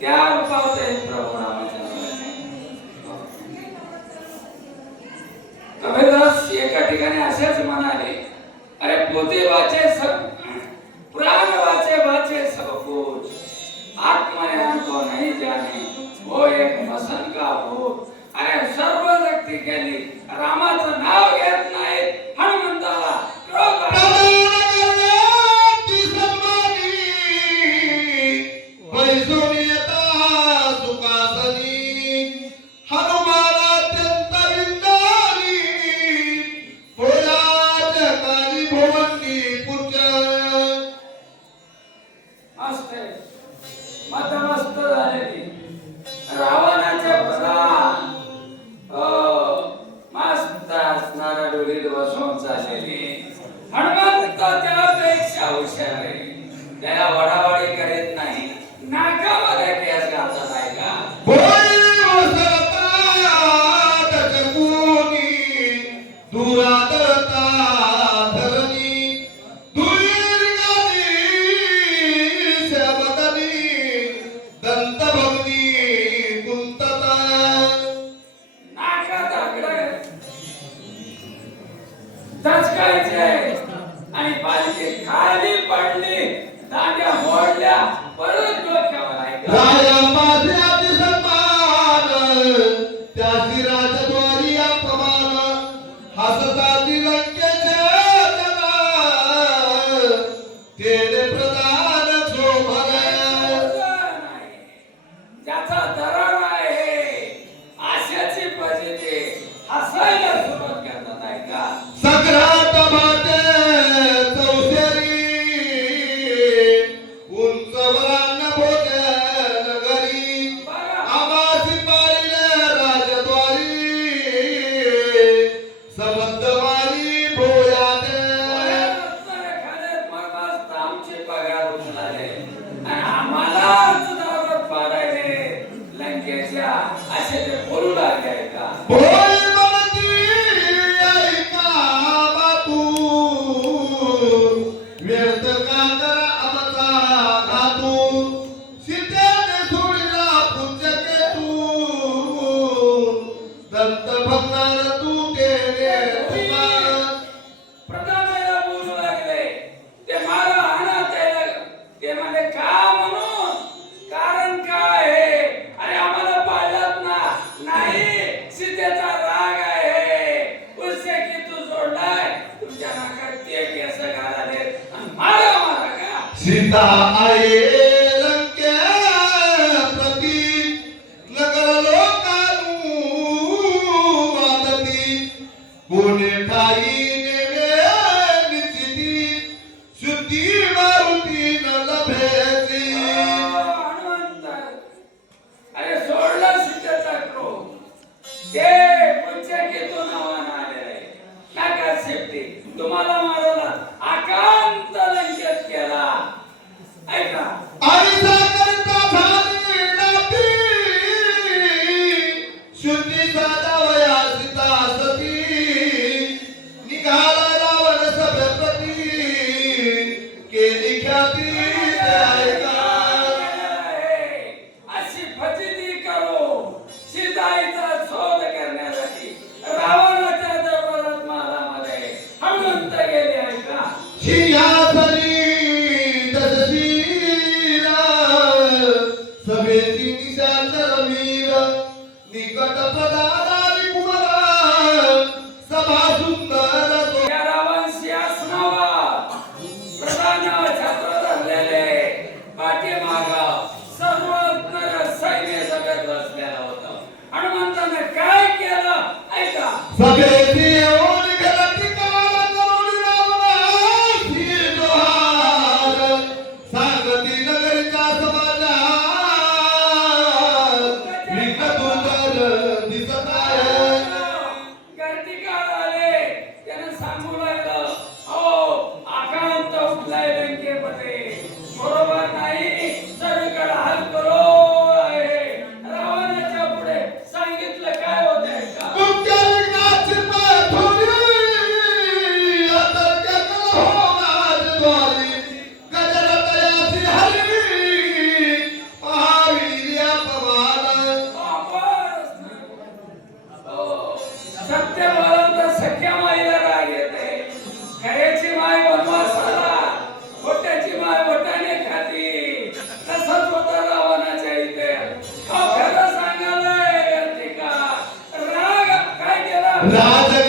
ત્યાર ઉપાવતે પ્રભુના एका ठिकाणी असेच म्हणाले अरे पोते वाचे सब ahora Yeah. Kita ai Samuel రాజ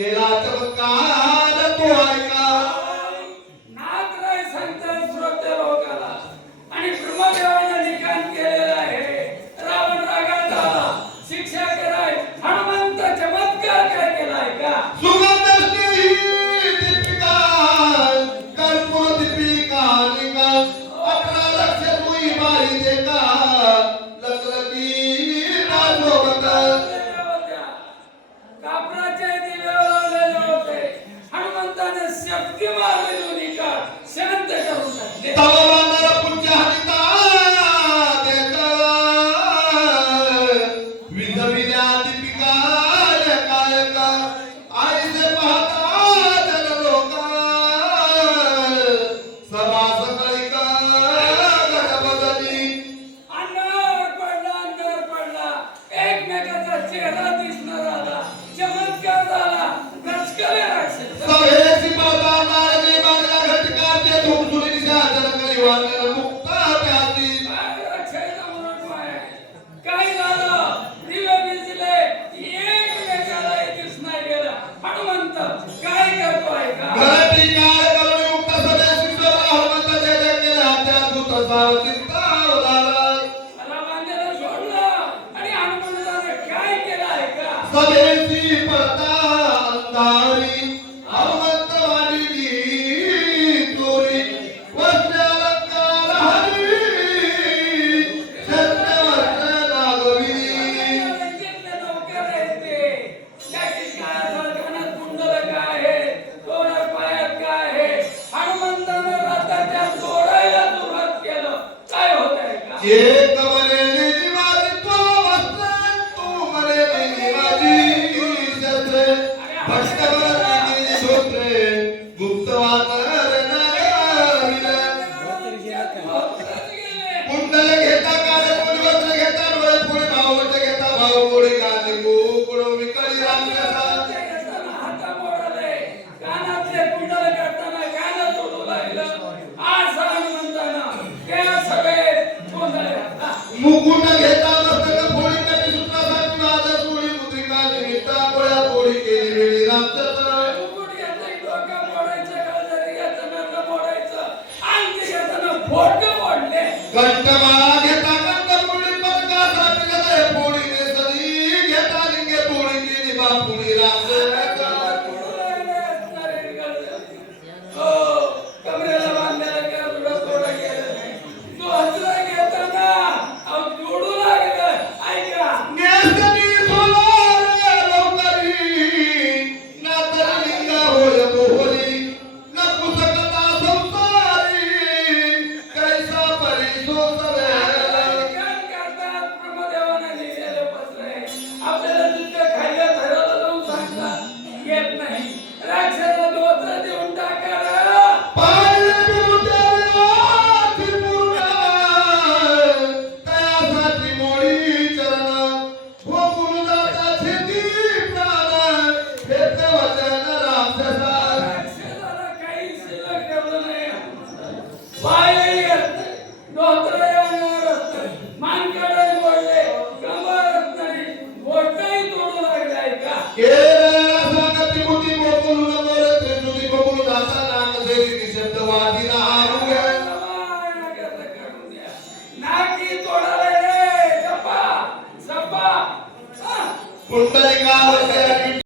केला चमत्कार। ਸਦੇ ਸੀ ਪਤਾ ਅੰਦਾਰੀ